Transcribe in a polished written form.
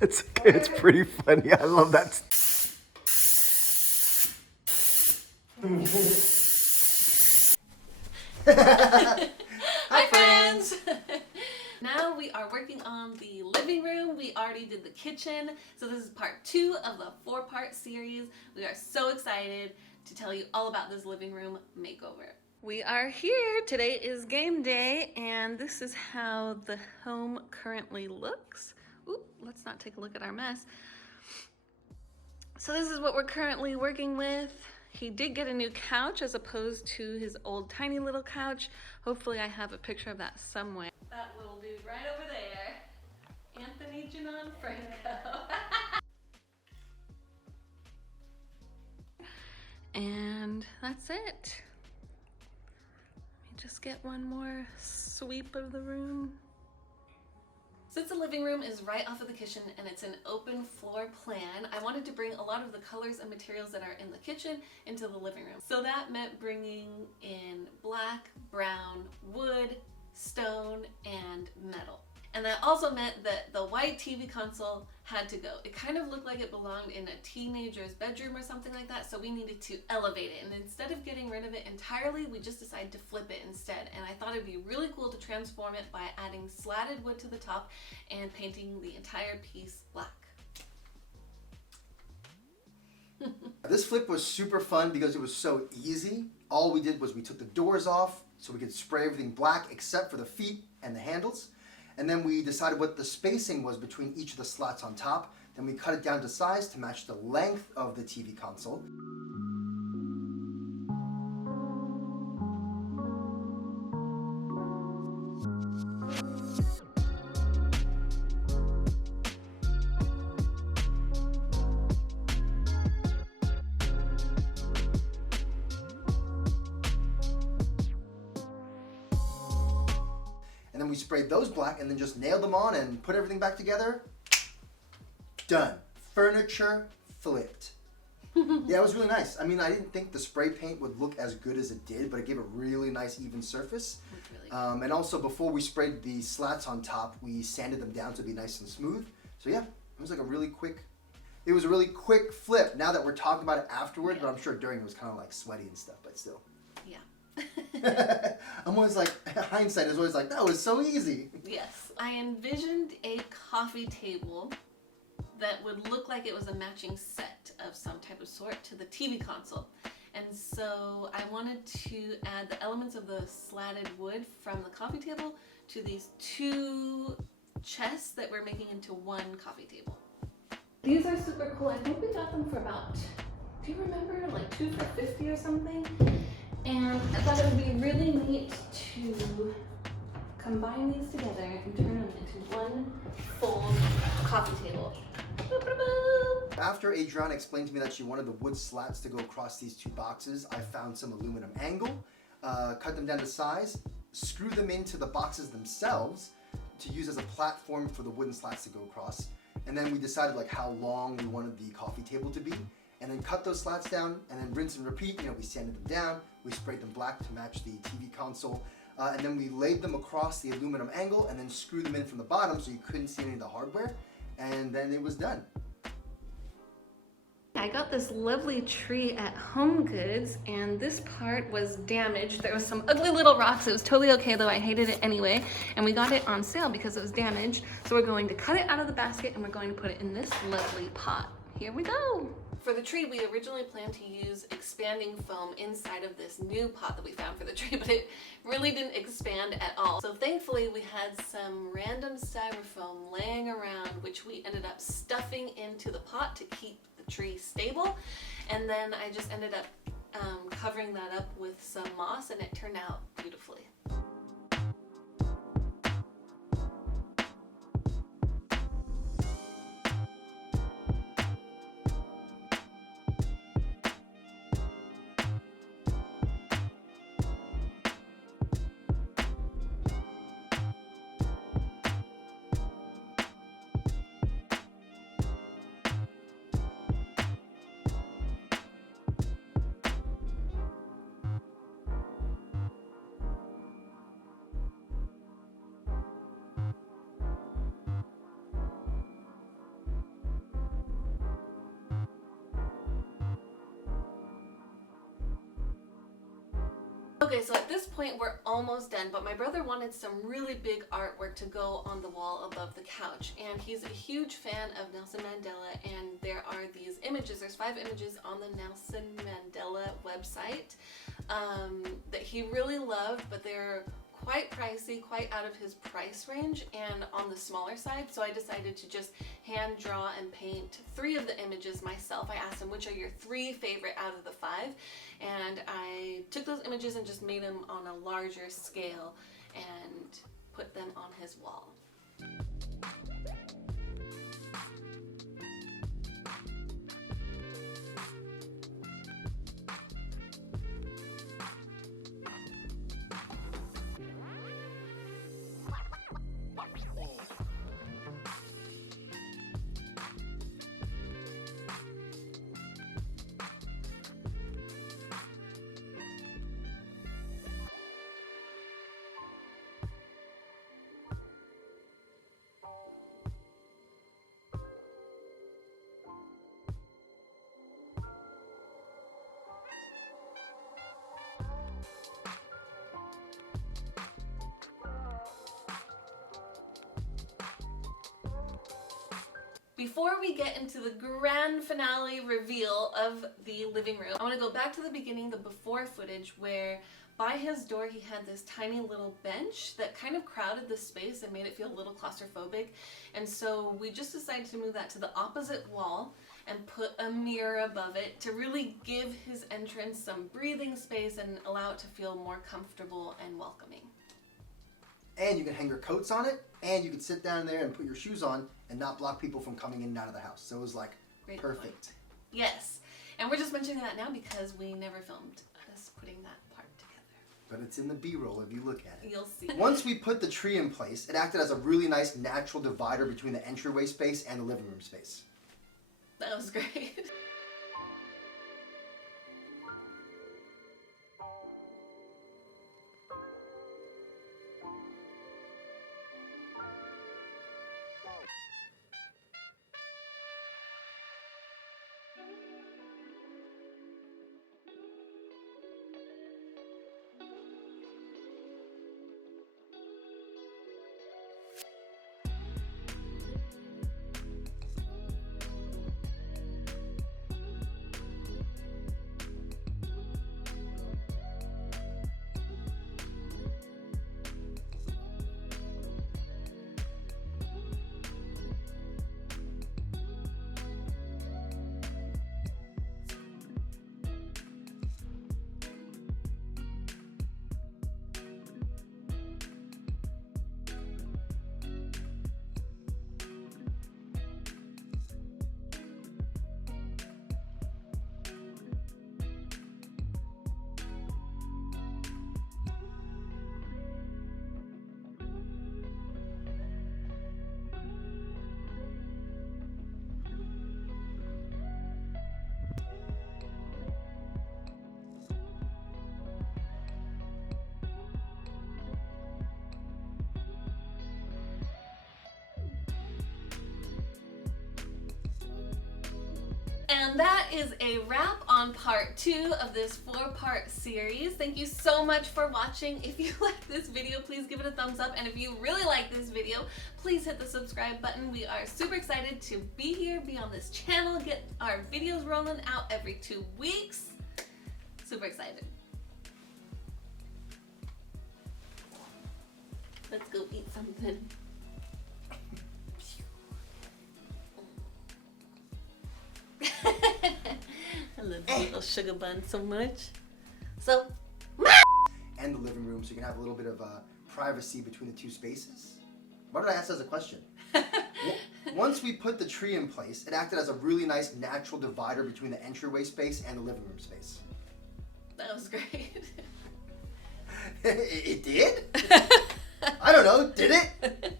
It's pretty funny. I love that. Hi friends! Now we are working on the living room. We already did the kitchen. So this is part 2 of the 4-part series. We are so excited to tell you all about this living room makeover. We are here. Today is game day and this is how the home currently looks. Ooh, let's not take a look at our mess. So this is what we're currently working with. He did get a new couch as opposed to his old tiny little couch. Hopefully I have a picture of that somewhere. That little dude right over there. Anthony Jon Franco. And that's it. Let me just get one more sweep of the room. Since the living room is right off of the kitchen and it's an open floor plan, I wanted to bring a lot of the colors and materials that are in the kitchen into the living room. So that meant bringing in black, brown, wood, stone, and metal. And that also meant that the white TV console had to go. It kind of looked like it belonged in a teenager's bedroom or something like that, so we needed to elevate it. And instead of getting rid of it entirely, we just decided to flip it instead. And I thought it'd be really cool to transform it by adding slatted wood to the top and painting the entire piece black. This flip was super fun because it was so easy. All we did was we took the doors off so we could spray everything black except for the feet and the handles. And then we decided what the spacing was between each of the slots on top. Then we cut it down to size to match the length of the TV console. And then we sprayed those black and then just nailed them on and put everything back together. Done. Furniture flipped. Yeah, it was really nice. I mean, I didn't think the spray paint would look as good as it did, but it gave a really nice even surface. Really cool. And also before we sprayed the slats on top, we sanded them down to be nice and smooth. So yeah, it was like a really quick flip. Now that we're talking about it afterward, Yeah. but I'm sure during it was kind of like sweaty and stuff, but still. Yeah. I'm always like, hindsight is always like, that was so easy. Yes. I envisioned a coffee table that would look like it was a matching set of some type of sort to the TV console. And so I wanted to add the elements of the slatted wood from the coffee table to these 2 chests that we're making into one coffee table. These are super cool. I think we got them for about, do you remember, like 2 for $50 or something? And I thought it would be really neat to combine these together and turn them into one full coffee table. After Adriana explained to me that she wanted the wood slats to go across these 2 boxes, I found some aluminum angle, cut them down to size, screw them into the boxes themselves to use as a platform for the wooden slats to go across. And then we decided like how long we wanted the coffee table to be, and then cut those slats down and then rinse and repeat. You know, we sanded them down, we sprayed them black to match the TV console, and then we laid them across the aluminum angle and then screwed them in from the bottom so you couldn't see any of the hardware, and then it was done. I got this lovely tree at Home Goods and this part was damaged. There was some ugly little rocks. It was totally okay though. I hated it anyway. And we got it on sale because it was damaged. So we're going to cut it out of the basket and we're going to put it in this lovely pot. Here we go. For the tree, we originally planned to use expanding foam inside of this new pot that we found for the tree, but it really didn't expand at all. So thankfully we had some random styrofoam laying around, which we ended up stuffing into the pot to keep the tree stable. And then I just ended up covering that up with some moss and it turned out beautifully. Okay, so at this point we're almost done, but my brother wanted some really big artwork to go on the wall above the couch, and he's a huge fan of Nelson Mandela, and there are these images, there's 5 images on the Nelson Mandela website that he really loved, but they're quite pricey, quite out of his price range and on the smaller side, so I decided to just hand draw and paint 3 of the images myself. I asked him, which are your 3 favorite out of the 5, and I took those images and just made them on a larger scale and put them on his wall. Before we get into the grand finale reveal of the living room, I want to go back to the beginning, the before footage, where by his door he had this tiny little bench that kind of crowded the space and made it feel a little claustrophobic. And so we just decided to move that to the opposite wall and put a mirror above it to really give his entrance some breathing space and allow it to feel more comfortable and welcoming. And you can hang your coats on it, and you can sit down there and put your shoes on and not block people from coming in and out of the house. So it was like Great perfect. Point. Yes. And we're just mentioning that now because we never filmed us putting that part together. But it's in the B-roll if you look at it. You'll see. Once we put the tree in place, it acted as a really nice natural divider between the entryway space and the living room space. That was great. And that is a wrap on part 2 of this 4-part series. Thank you so much for watching. If you like this video, please give it a thumbs up. And if you really like this video, please hit the subscribe button. We are super excited to be here, be on this channel, get our videos rolling out every 2 weeks. Super excited. Let's go eat something. I love this little sugar bun so much. So, and the living room, so you can have a little bit of privacy between the 2 spaces. Why did I ask that as a question? Once we put the tree in place, it acted as a really nice natural divider between the entryway space and the living room space. That was great. It did? I don't know, did it?